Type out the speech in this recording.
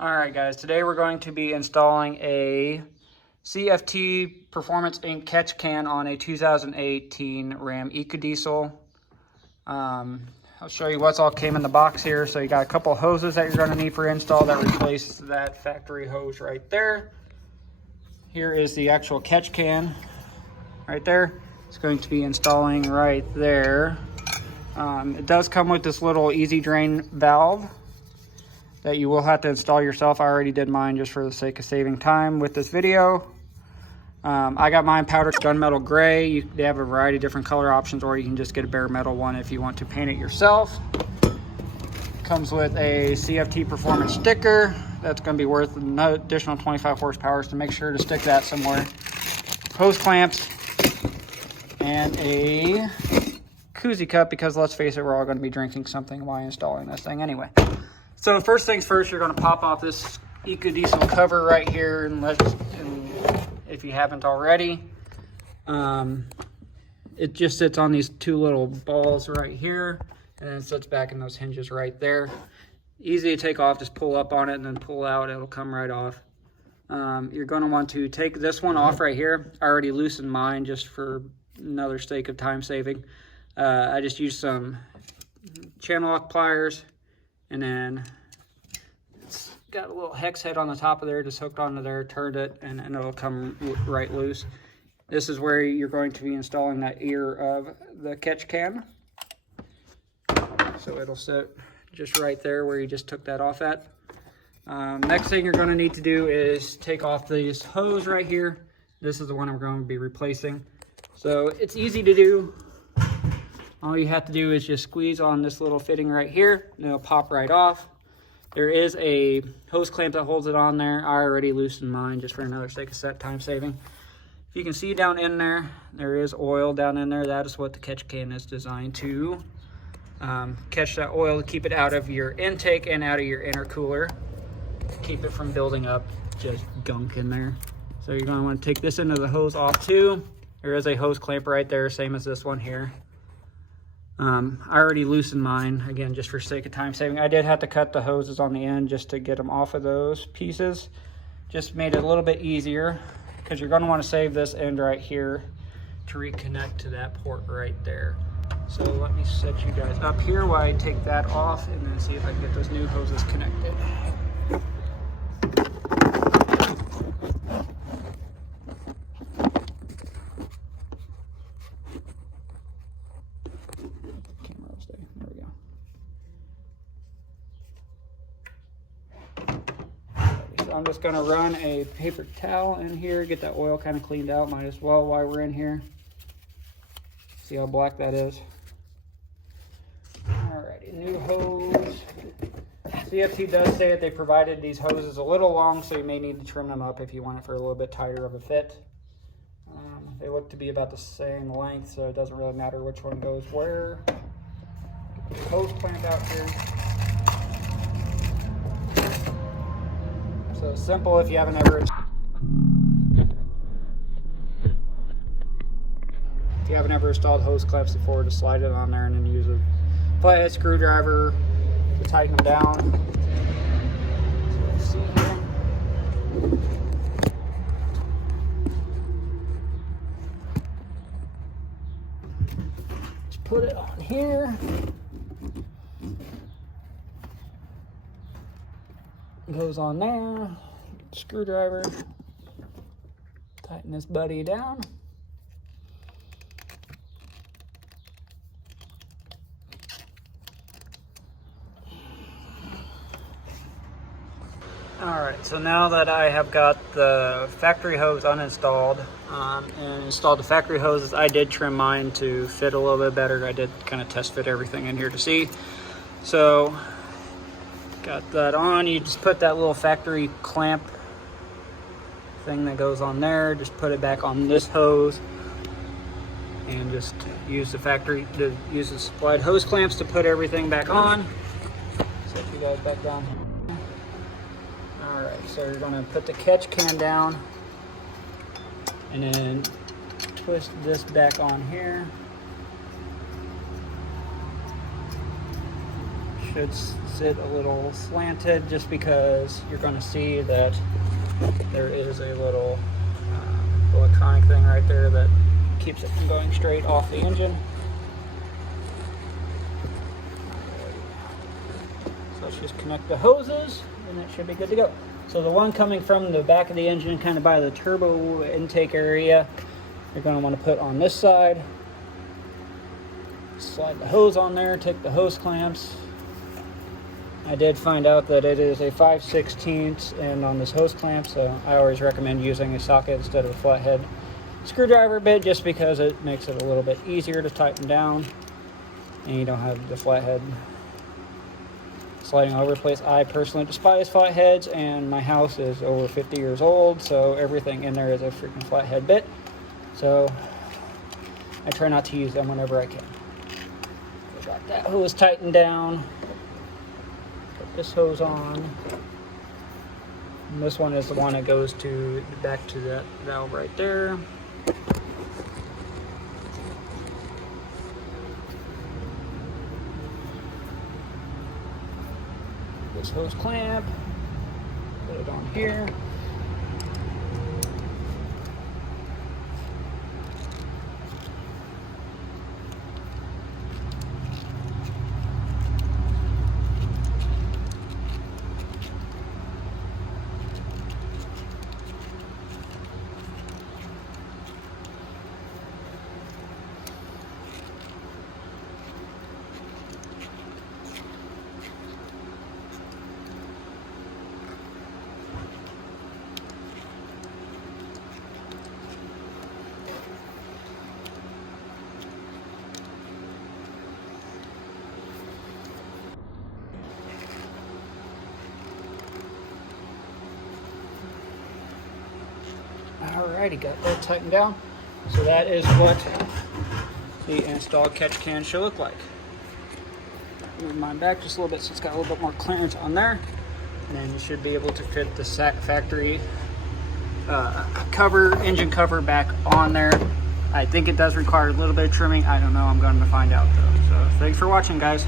Alright guys, today we're going to be installing a CFT Performance Ink catch can on a 2018 Ram EcoDiesel. I'll show you what's all came in the box here. So you got a couple hoses that you're going to need for install that replace that factory hose right there. Here is the actual catch can right there. It's going to be installing right there. It does come with this little easy drain valve that you will have to install yourself. I already did mine just for the sake of saving time with this video. I got mine powdered gunmetal gray. They have a variety of different color options, or you can just get a bare metal one if you want to paint it yourself. Comes with a CFT Performance sticker that's going to be worth an additional 25 horsepower, so make sure to stick that somewhere. Hose clamps and a koozie cup, because let's face it, we're all going to be drinking something while installing this thing anyway. So first things first, you're going to pop off this EcoDiesel cover right here, and if you haven't already, it just sits on these two little balls right here, and then sits back in those hinges right there. Easy to take off, just pull up on it and then pull out, it'll come right off. You're going to want to take this one off right here. I already loosened mine just for another sake of time saving. I just used some channel lock pliers, and then it's got a little hex head on the top of there, just hooked onto there, turned it, and it'll come right loose. This is where you're going to be installing that ear of the catch can. So it'll sit just right there where you just took that off at. Next thing you're going to need to do is take off this hose right here. This is the one we're going to be replacing. So it's easy to do. All you have to do is just squeeze on this little fitting right here, and it'll pop right off. There is a hose clamp that holds it on there. I already loosened mine just for another sake of time saving. If you can see down in there, there is oil down in there. That is what the catch can is designed to catch that oil, to keep it out of your intake and out of your intercooler. Keep it from building up just gunk in there. So you're going to want to take this end of the hose off too. There is a hose clamp right there, same as this one here. I already loosened mine, again, just for sake of time saving. I did have to cut the hoses on the end just to get them off of those pieces. Just made it a little bit easier, because you're going to want to save this end right here to reconnect to that port right there. So let me set you guys up here while I take that off, and then see if I can get those new hoses connected. I'm just going to run a paper towel in here, get that oil kind of cleaned out. Might as well while we're in here. See how black that is? Alrighty, new hose. CFT does say that they provided these hoses a little long, so you may need to trim them up if you want it for a little bit tighter of a fit. They look to be about the same length, so it doesn't really matter which one goes where. Get the hose clamp out here. So simple if you haven't ever installed hose clamps before, to slide it on there and then use a flathead screwdriver to tighten them down. So let's see here. Just put it on here. Goes on there, screwdriver, tighten this buddy down. Alright, so now that I have got the factory hose uninstalled and installed the factory hoses, I did trim mine to fit a little bit better. I did kind of test fit everything in here to see. So got that on. You just put that little factory clamp thing that goes on there, just put it back on this hose, and just use the supplied hose clamps to put everything back on. Set you guys back down. Alright, so you're going to put the catch can down and then twist this back on here. should sit a little slanted just because you're going to see that there is a little electronic thing right there that keeps it from going straight off the engine. So let's just connect the hoses and it should be good to go. So the one coming from the back of the engine, kind of by the turbo intake area, you're going to want to put on this side. Slide the hose on there, take the hose clamps. I did find out that it is a 5/16 end on this hose clamp, so I always recommend using a socket instead of a flathead screwdriver bit, just because it makes it a little bit easier to tighten down and you don't have the flathead sliding all over the place. I personally despise flatheads, and my house is over 50 years old, so everything in there is a freaking flathead bit. So I try not to use them whenever I can. We got that hose tightened down. Put this hose on. And this one is the one that goes to back to that valve right there. This hose clamp, put it on here. Alrighty, got that tightened down. So that is what the installed catch can should look like. Move mine back just a little bit so it's got a little bit more clearance on there. And then you should be able to fit the factory engine cover back on there. I think it does require a little bit of trimming. I don't know, I'm going to find out though. So thanks for watching, guys.